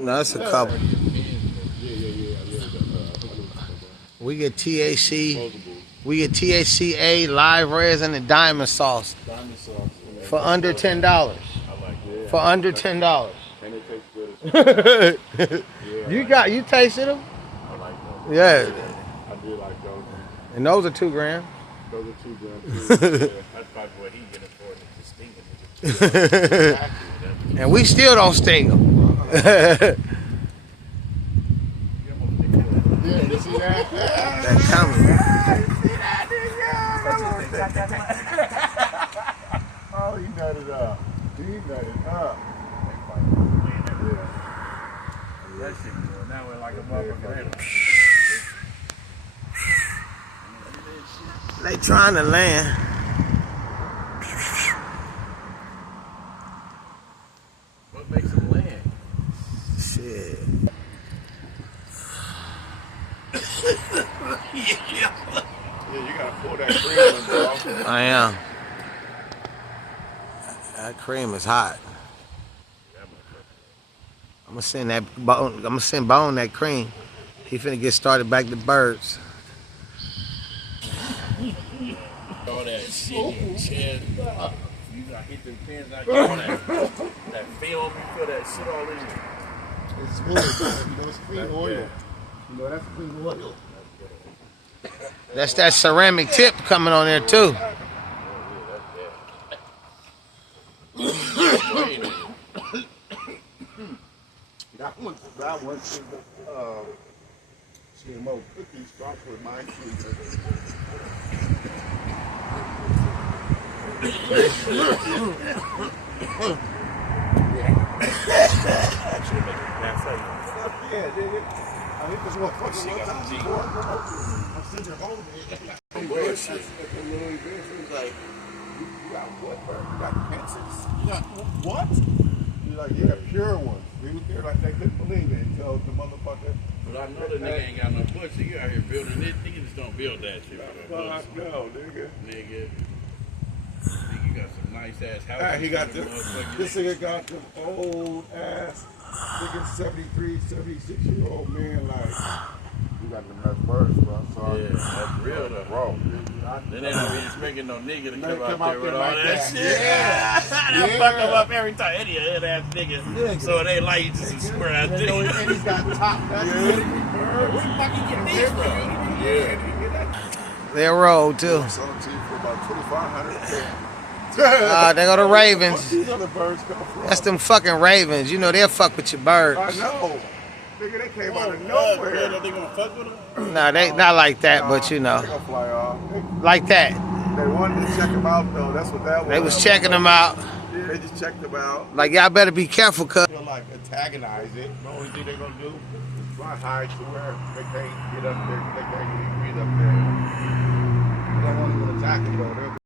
No, that's a couple. We get THC. We get THCA, live resin, and diamond sauce for under $10. For under $10. And it tastes good. You tasted them? I like those. Yeah. I do like those. And those are 2 grams. Those are 2 grams too. That's probably what he can afford to sting them. And we still don't sting them. Yeah, you see that? That coming. Oh, he nutted up. He nutted up. That shit going that way like a motherfucker. They trying to land. What makes them land? Shit. Yeah, you gotta pull that cream in, bro. I am. That cream is hot. I'm gonna send that bone. I'm gonna send Bone that cream. He finna get started back to birds. All that shit and chin. You gotta hit them pins like all that film. You feel that shit all in you. It's smooth. You know, it's clean oil. You know, that's clean oil. That's that ceramic tip coming on there too. That one's CMO cookies starts with my cheese. Yeah, nigga. I think this motherfucker one time before. I'm sitting there holding it. He's like, you got what, bro? You got pencils? You got what? He's like, yeah, pure ones. We was there like they couldn't believe it until the motherfucker. But I know that nigga ain't got no pussy. You out here building it. Niggas just don't build that shit. Fuck no, nigga. Nigga, you got some nice ass houses. He got this nigga got the old ass, nigga 73, 76-year-old man, like, you got the best birds, bro. Sorry. Yeah, that's real though. Bro. Then they don't be expecting no nigga to come out there with all like that shit. Yeah. That fuck him up every time. Any head ass nigga. So they like you just a square ass nigga. And he's got top. Where the fuck you get these from? Yeah. They're rolled too. Sell them to you for about 2,500. They go the Ravens. These other birds come from. That's them fucking Ravens. You know they'll fuck with your birds. I know. Nigga, they came out of nowhere. Yeah, they gonna fuck with him? Nah, they not like that, but you know, They gonna fly off. like that. They wanted to check them out though. That's what that was. They was checking them out. Yeah, they just checked them out. Like y'all better be careful, cuz. They'll like antagonize it. The only thing they're gonna do is try to hide to where they can't get up there. They can't breathe up there. They don't want to attack it though. They'll